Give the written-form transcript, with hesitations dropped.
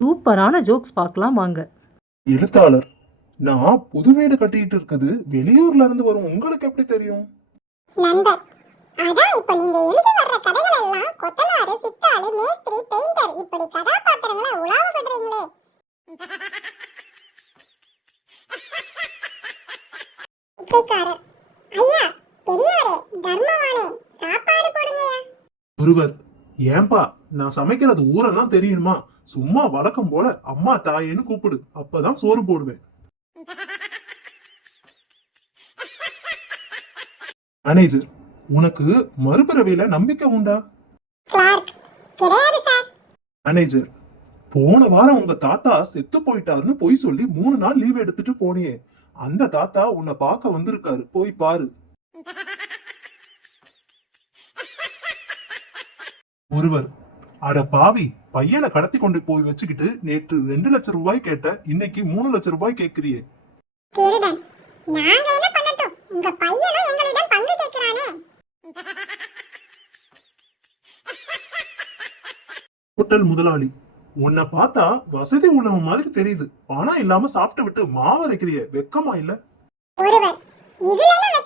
சூப்பரான ஜோக்ஸ் பார்க்கலாம் வாங்க. எழுத்தாளர், நான் புது வீடு கட்டிட்டு இருக்குது வெளியூர்ல இருந்து வரும் உங்களுக்கு எப்படி தெரியும்? நண்பர், அதான் இப்ப நீங்க எழுதி வர்ற கதைகள் எல்லாம் கொத்தனாரு, சித்தாளு, மேஸ்திரி, பெயிண்டர் இப்படி கதாபாத்திரங்களை உலாவ விடுறீங்களே. பிச்சைக்காரர், ஐயா பெரியவரே, தர்மவானே, சாப்பாடு போடுங்கயா. ஒருவர், ஏன்பா நான் சமைக்கிறது ஊரெல்லாம் தெரியுமா? சும்மா வழக்கம் போல அம்மா தாயேன்னு கூப்பிடு, அப்பதான் சோறு போடுவேன். மேனேஜர், உனக்கு மறுபிறவியில நம்பிக்கை உண்டா? கிளார்க், கிடையாது சார். மேனேஜர், போன வாரம் உங்க தாத்தா செத்து போயிட்டாருன்னு பொய் சொல்லி 3 நாள் லீவ் எடுத்துட்டு போனியே, அந்த தாத்தா உன்னை பார்க்க வந்திருக்காரு, போய் பாரு. ஒருவர், அட பாவி, பையனை கடத்தி கொண்டு போய் வச்சுக்கிட்டு நேற்று 2 லட்சம் ரூபாய் கேட்ட, இன்னைக்கு 3 லட்சம் ரூபாய் கேக்குறியே. திருடன், நாங்க என்ன பண்ணட்டும்? உங்க பையனும் எங்களிடம் பங்கு கேட்கிறானே. ஹோட்டல் முதலாளி, உன்னை பார்த்தா வசதி உள்ளவன் மாதிரி தெரியுது, பணம் இல்லாம சாப்பிட்டு விட்டு மாவு அரைக்கிறிய, வெக்கமா இல்ல? ஒருவர், இதுல என்ன